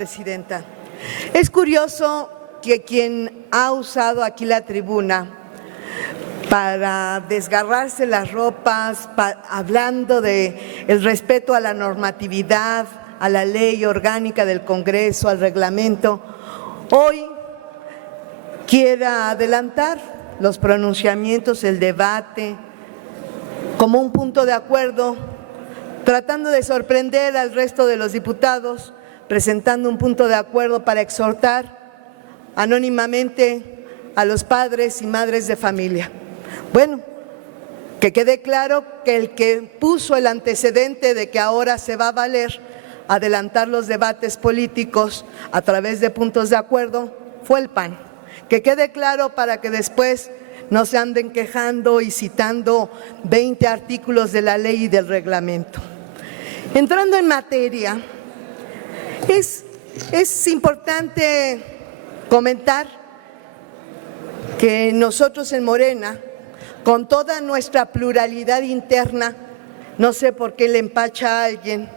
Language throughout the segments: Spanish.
Presidenta, es curioso que quien ha usado aquí la tribuna para desgarrarse las ropas, hablando de el respeto a la normatividad, a la ley orgánica del Congreso, al reglamento, hoy quiera adelantar los pronunciamientos, el debate, como un punto de acuerdo, tratando de sorprender al resto de los diputados, presentando un punto de acuerdo para exhortar anónimamente a los padres y madres de familia. Bueno, que quede claro que el que puso el antecedente de que ahora se va a valer adelantar los debates políticos a través de puntos de acuerdo fue el PAN. Que quede claro para que después no se anden quejando y citando 20 artículos de la ley y del reglamento. Entrando en materia, es importante comentar que nosotros en Morena, con toda nuestra pluralidad interna, no sé por qué le empacha a alguien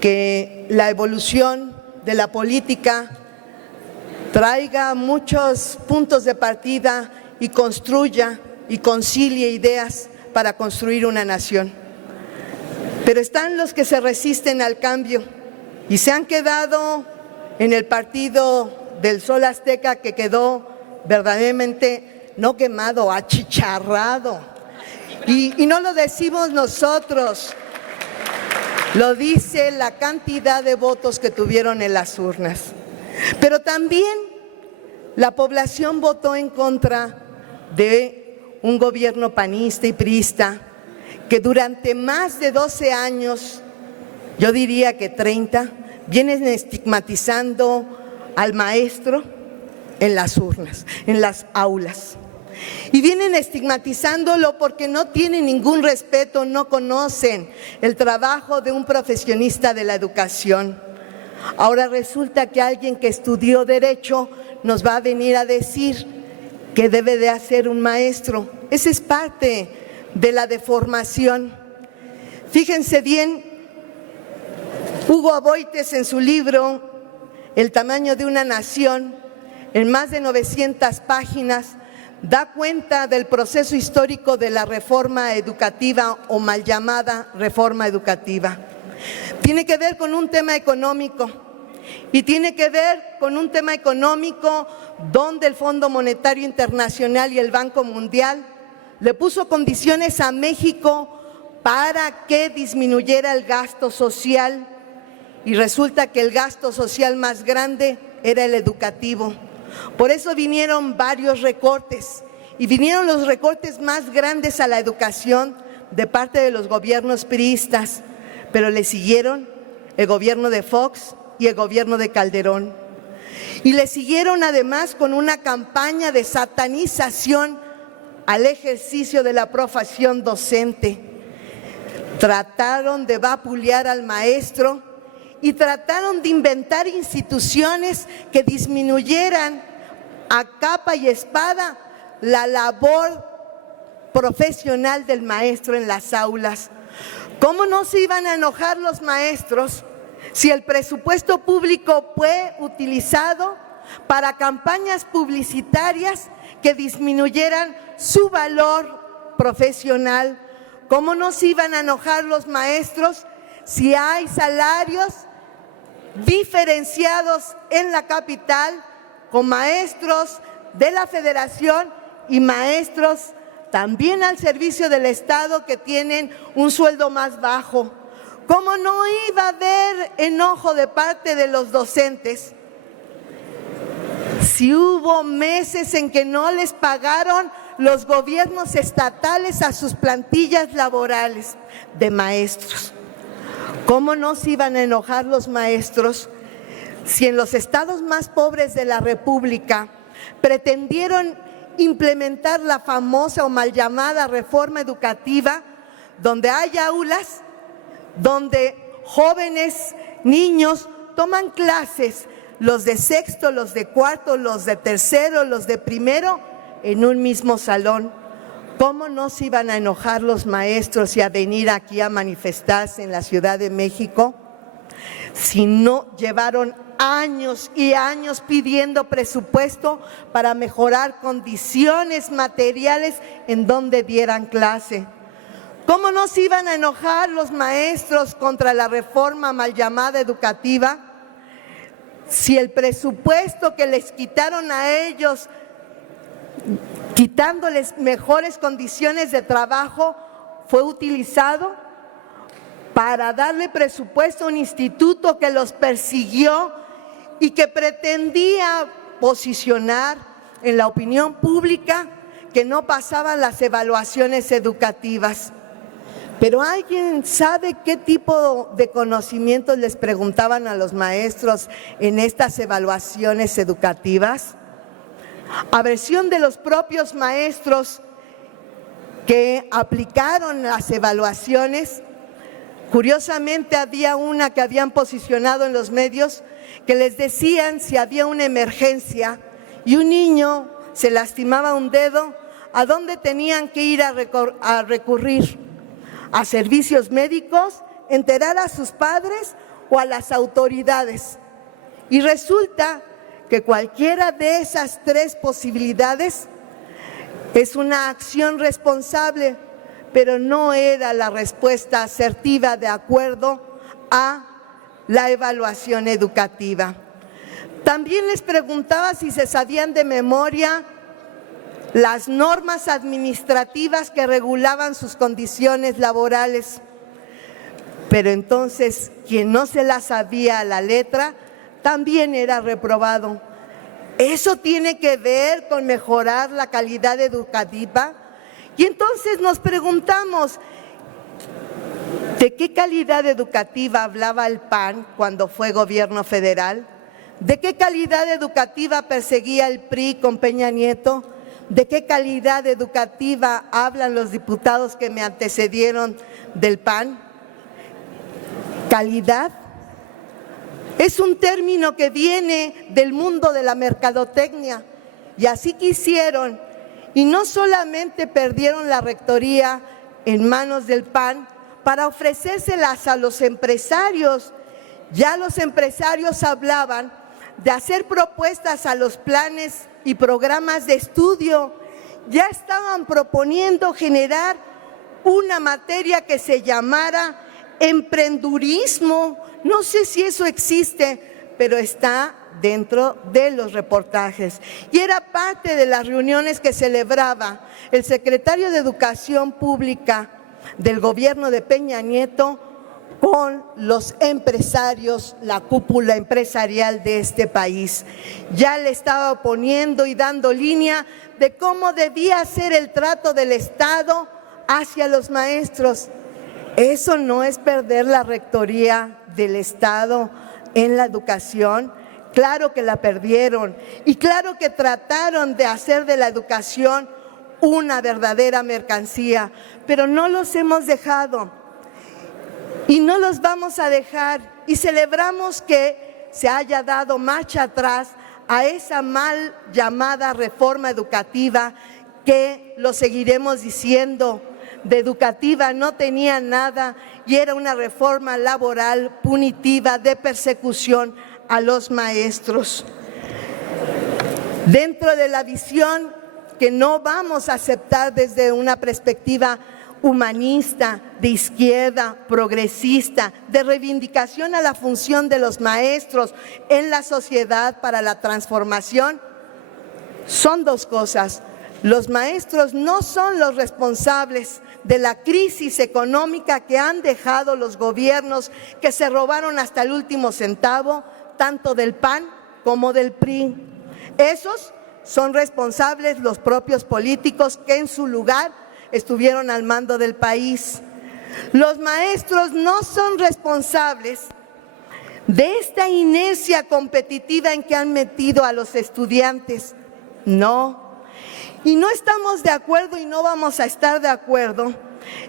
que la evolución de la política traiga muchos puntos de partida y construya y concilie ideas para construir una nación. Pero están los que se resisten al cambio y se han quedado en el partido del Sol Azteca, que quedó verdaderamente no quemado, achicharrado. Y no lo decimos nosotros, lo dice la cantidad de votos que tuvieron en las urnas. Pero también la población votó en contra de un gobierno panista y priista que durante más de 12 años, yo diría que 30, vienen estigmatizando al maestro en las urnas, en las aulas. Y vienen estigmatizándolo porque no tienen ningún respeto, no conocen el trabajo de un profesionista de la educación. Ahora resulta que alguien que estudió Derecho nos va a venir a decir qué debe de hacer un maestro. Esa es parte de la deformación. Fíjense bien, Hugo Aboites en su libro El tamaño de una nación, en más de 900 páginas, da cuenta del proceso histórico de la reforma educativa o mal llamada reforma educativa. Tiene que ver con un tema económico y tiene que ver con un tema económico donde el Fondo Monetario Internacional y el Banco Mundial le puso condiciones a México para que disminuyera el gasto social y resulta que el gasto social más grande era el educativo. Por eso vinieron varios recortes y vinieron los recortes más grandes a la educación de parte de los gobiernos priistas, pero le siguieron el gobierno de Fox y el gobierno de Calderón. Y le siguieron además con una campaña de satanización al ejercicio de la profesión docente. Trataron de vapulear al maestro y trataron de inventar instituciones que disminuyeran a capa y espada la labor profesional del maestro en las aulas. ¿Cómo no se iban a enojar los maestros si el presupuesto público fue utilizado para campañas publicitarias que disminuyeran su valor profesional? ¿Cómo no se iban a enojar los maestros si hay salarios diferenciados en la capital con maestros de la Federación y maestros también al servicio del Estado que tienen un sueldo más bajo? ¿Cómo no iba a haber enojo de parte de los docentes si hubo meses en que no les pagaron los gobiernos estatales a sus plantillas laborales de maestros? ¿Cómo no se iban a enojar los maestros si en los estados más pobres de la República pretendieron implementar la famosa o mal llamada reforma educativa, donde hay aulas, donde jóvenes, niños toman clases, los de sexto, los de cuarto, los de tercero, los de primero, en un mismo salón? ¿Cómo no se iban a enojar los maestros y a venir aquí a manifestarse en la Ciudad de México? Si no, llevaron años y años pidiendo presupuesto para mejorar condiciones materiales en donde dieran clase. ¿Cómo no se iban a enojar los maestros contra la reforma mal llamada educativa si el presupuesto que les quitaron a ellos, quitándoles mejores condiciones de trabajo, fue utilizado para darle presupuesto a un instituto que los persiguió y que pretendía posicionar en la opinión pública que no pasaban las evaluaciones educativas? Pero ¿alguien sabe qué tipo de conocimientos les preguntaban a los maestros en estas evaluaciones educativas? A versión de los propios maestros que aplicaron las evaluaciones, curiosamente había una que habían posicionado en los medios que les decían si había una emergencia y un niño se lastimaba un dedo, ¿a dónde tenían que ir a recurrir? ¿A servicios médicos, enterar a sus padres o a las autoridades? Y resulta que cualquiera de esas tres posibilidades es una acción responsable, pero no era la respuesta asertiva de acuerdo a la evaluación educativa. También les preguntaba si se sabían de memoria las normas administrativas que regulaban sus condiciones laborales. Pero entonces, quien no se las sabía a la letra, también era reprobado. ¿Eso tiene que ver con mejorar la calidad educativa? Y entonces nos preguntamos, ¿de qué calidad educativa hablaba el PAN cuando fue gobierno federal? ¿De qué calidad educativa perseguía el PRI con Peña Nieto? ¿De qué calidad educativa hablan los diputados que me antecedieron del PAN? ¿Calidad? Es un término que viene del mundo de la mercadotecnia y así quisieron, y no solamente perdieron la rectoría en manos del PAN para ofrecérselas a los empresarios. Ya los empresarios hablaban de hacer propuestas a los planes y programas de estudio. Ya estaban proponiendo generar una materia que se llamara emprendurismo. No sé si eso existe, pero está dentro de los reportajes. Y era parte de las reuniones que celebraba el secretario de Educación Pública del gobierno de Peña Nieto con los empresarios, la cúpula empresarial de este país. Ya le estaba poniendo y dando línea de cómo debía ser el trato del Estado hacia los maestros. Eso no es perder la rectoría del Estado en la educación. Claro que la perdieron y claro que trataron de hacer de la educación una verdadera mercancía, pero no los hemos dejado. Y no los vamos a dejar, y celebramos que se haya dado marcha atrás a esa mal llamada reforma educativa, que lo seguiremos diciendo, de educativa no tenía nada y era una reforma laboral punitiva de persecución a los maestros. Dentro de la visión que no vamos a aceptar desde una perspectiva humanista, de izquierda, progresista, de reivindicación a la función de los maestros en la sociedad para la transformación, son dos cosas. Los maestros no son los responsables de la crisis económica que han dejado los gobiernos que se robaron hasta el último centavo, tanto del PAN como del PRI. Esos son responsables los propios políticos que en su lugar estuvieron al mando del país. Los maestros no son responsables de esta inercia competitiva en que han metido a los estudiantes. No. Y no estamos de acuerdo y no vamos a estar de acuerdo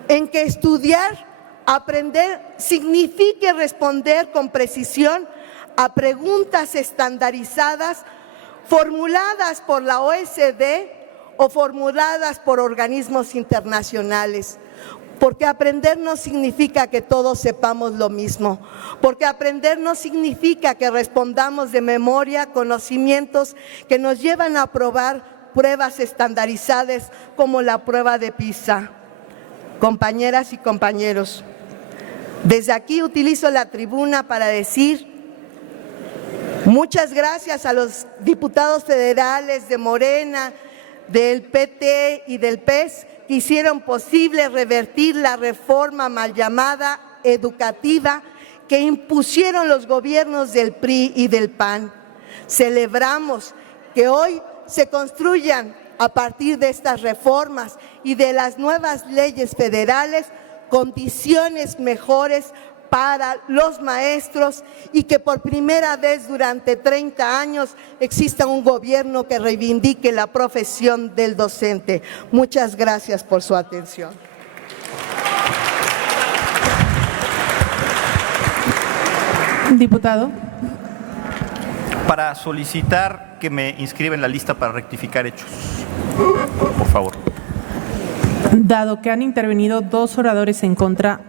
en que estudiar, aprender, signifique responder con precisión a preguntas estandarizadas formuladas por la OECD o formuladas por organismos internacionales. porque aprender no significa que todos sepamos lo mismo, porque aprender no significa que respondamos de memoria conocimientos que nos llevan a aprobar pruebas estandarizadas como la prueba de PISA. Compañeras y compañeros, desde aquí utilizo la tribuna para decir muchas gracias a los diputados federales de Morena, del PT y del PES que hicieron posible revertir la reforma mal llamada educativa que impusieron los gobiernos del PRI y del PAN. Celebramos que hoy se construyan a partir de estas reformas y de las nuevas leyes federales condiciones mejores para los maestros y que por primera vez durante 30 años exista un gobierno que reivindique la profesión del docente. Muchas gracias por su atención. Diputado. Para solicitar que me inscriba en la lista para rectificar hechos. Por favor. Dado que han intervenido 2 oradores en contra,